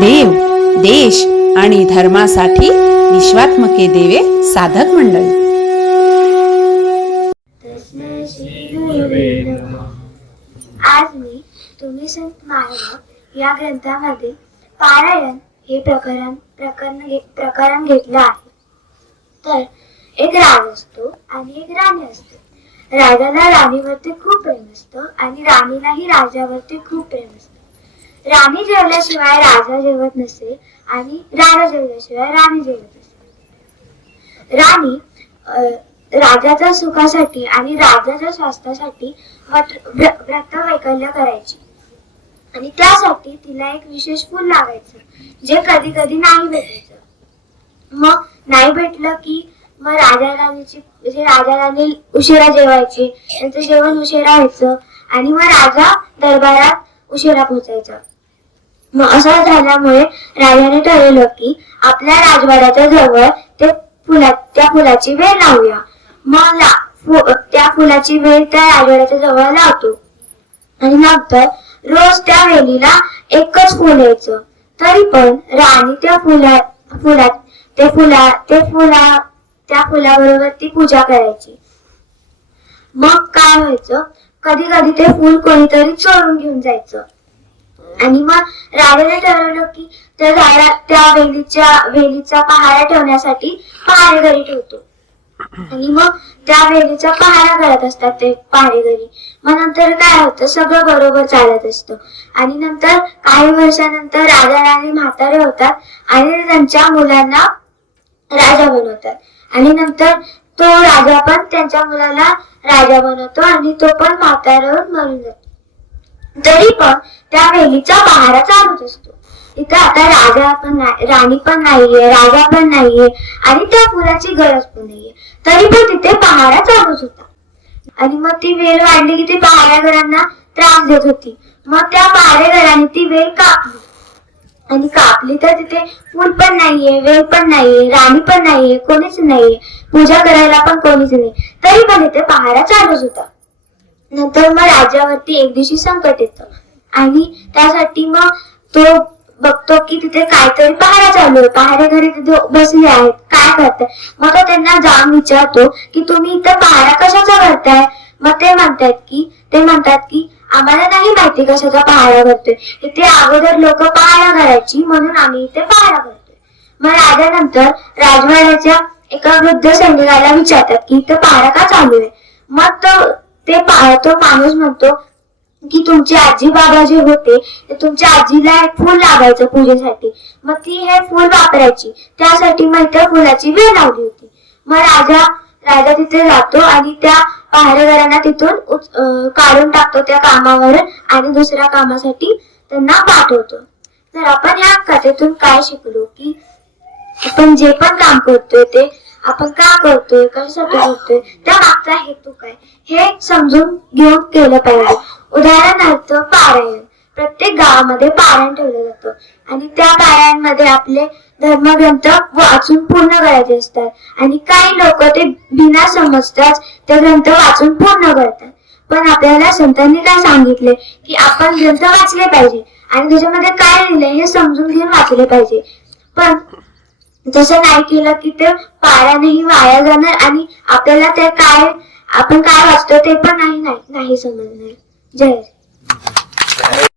देव देश आणि धर्मासाठी विश्वात्मके देवे साधक मंडळी. आज मी तुम्ही संत मायला या ग्रंथामध्ये पारायण हे प्रकरण प्रकरण प्रकरण घेतलं आहे. तर एक राज असतो आणि एक राणी असते. राजाला राणीवरती खूप प्रेम असतं आणि राणीलाही राजावरती खूप प्रेम असतं. राणी जेवल्याशिवाय राजा जेवत नसे आणि राजा जेवल्याशिवाय राणी जेवत नसे. राणी राजाच्या सुखासाठी आणि राजाच्या स्वास्थ्यासाठी व्रत वैकल्य करायची. आणि त्यासाठी तिला एक विशेष फूल लावायचं जे कधी कधी नाही भेटायचं. मग नाही भेटलं की मग राजा राणीची म्हणजे राजा राणी उशिरा जेवायची त्यांचं जेवण उशिरा व्हायचं आणि मग राजा दरबारात उशिरा पोहोचायचा. मग असं झाल्यामुळे राजाने ठरवलं की आपल्या राजवाड्याच्या जवळ ते फुला त्या फुलाची वेळ लावूया. मग ला, फु, त्या फुलाची वेळ त्या राजवाड्याच्या जवळ लावतो. आणि नंतर रोज त्या वेलीला एकच फुल यायचं. तरी पण राणी त्या फुला फुलात ते फुला ते फुला त्या फुलाबरोबर ती पूजा करायची. मग काय व्हायचं? कधी कधी ते फुल कोणीतरी चोरून घेऊन जायचं. आणि मग राजाने ठरवलं की त्या झाडा त्या वेलीच्या वेलीचा पहारा ठेवण्यासाठी पहारेकरी ठेवतो. आणि मग त्या वेलीचा पहारा करत असतात ते पहारेकरी मग नंतर काय होतं? सगळं बरोबर चालत असतं. आणि नंतर काही वर्षानंतर राजा राणी म्हातारे होतात आणि त्यांच्या मुलांना राजा बनवतात. आणि नंतर तो राजा पण त्यांच्या मुलाला राजा बनवतो आणि तो पण म्हाताऱ्यावर मरून जातो. तरी पण त्या वेलीचा पहारा चालूच असतो. इथं आता राजा पण नाही राणी पण नाहीये राजा पण नाहीये आणि त्या फुलाची गरज पण नाहीये. तरी पण तिथे पहारा चालूच होता. आणि मग ती वेल वाढली की ती पहारेकरांना त्रास देत होती. मग त्या पहारेकरांनी ती वेल कापली. आणि कापली तर तिथे फूल पण नाहीये वेल पण नाहीये राणी पण नाहीये कोणीच नाहीये. पूजा करायला पण कोणीच नाही. तरी पण तिथे पहारा चालूच होता. नंतर मग राजावरती एक दिवशी संकट येतं. आणि त्यासाठी मग तो बघतो की तिथे काहीतरी पहारा चालू आहे पहारे घरी तिथे बसले आहेत. काय करताय? मग तो त्यांना जाऊन विचारतो की तुम्ही इथं पहारा कशाचा करताय मग ते म्हणतात की ते म्हणतात की आम्हाला नाही माहिती कशाचा पहारा करतोय इथे अगोदर लोक पहारा करायची म्हणून आम्ही इथे पहारा करतोय मग राजानंतर राजवाड्याच्या एका वृद्ध सैनिकाला विचारतात की इथं पहारा का चालू आहे मग तो ते तो माणूस म्हणतो की तुमचे आजी बाबा जे होते ते तुमच्या आजीला एक फूल लागायचं पूजेसाठी. मग ती हे फूल वापरायची. त्यासाठी मग त्या फुलाची वेळ लावली होती. मग राजा राजा तिथे जातो आणि त्या पहारेकरांना तिथून काढून टाकतो त्या कामावर आणि दुसऱ्या कामासाठी त्यांना पाठवतो. तर आपण या कथेतून काय शिकलो की आपण जे पण काम करतोय ते आपण का करतोय? कशासाठी करतोय? त्या मागचा हेतू काय? हे समजून घेऊन केलं पाहिजे. उदाहरणार्थ पारायण. प्रत्येक गावामध्ये पारायण ठेवलं जातं. आणि त्या पारायणमध्ये आपले धर्मग्रंथ वाचून पूर्ण करायचे असतात. आणि काही लोक ते बिना समजताच ते ग्रंथ वाचून पूर्ण करतात. पण आपल्याला संतांनी काय सांगितले? की आपण ग्रंथ वाचले पाहिजे. आणि त्याच्यामध्ये काय लिहिलंय हे समजून घेऊन वाचले पाहिजे. पण तसं नाही केलं की ते पायानेही वाया जाणार आणि आपल्याला ते काय आपण काय वाचतो ते पण नाही नाही समजणार. जय.